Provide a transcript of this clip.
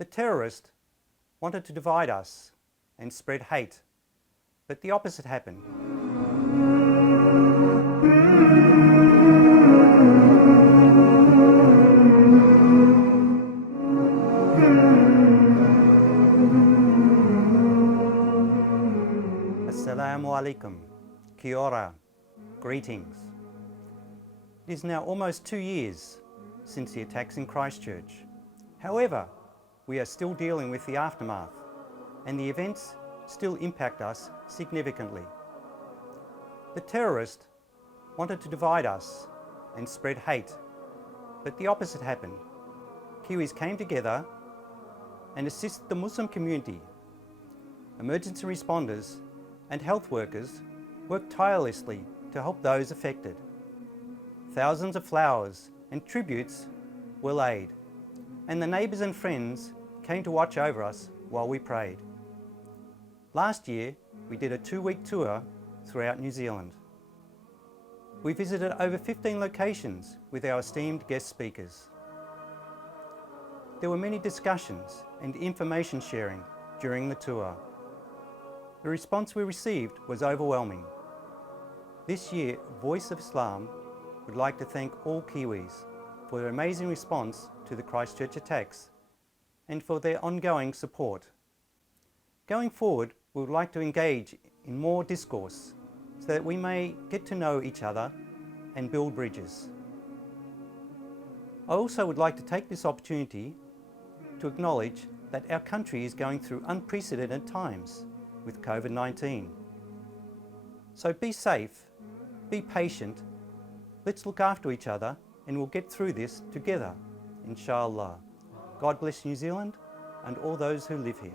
The terrorist wanted to divide us and spread hate, but the opposite happened. Assalamu alaikum, kia ora, greetings. It is now almost 2 years since the attacks in Christchurch. However, we are still dealing with the aftermath, and the events still impact us significantly. The terrorist wanted to divide us and spread hate, but the opposite happened. Kiwis came together and assisted the Muslim community. Emergency responders and health workers worked tirelessly to help those affected. Thousands of flowers and tributes were laid, and the neighbours and friends came to watch over us while we prayed. Last year, we did a 2-week tour throughout New Zealand. We visited over 15 locations with our esteemed guest speakers. There were many discussions and information sharing during the tour. The response we received was overwhelming. This year, Voice of Islam would like to thank all Kiwis for their amazing response to the Christchurch attacks and for their ongoing support. Going forward, we would like to engage in more discourse so that we may get to know each other and build bridges. I also would like to take this opportunity to acknowledge that our country is going through unprecedented times with COVID-19. So be safe, be patient, let's look after each other and we'll get through this together, inshallah. God bless New Zealand and all those who live here.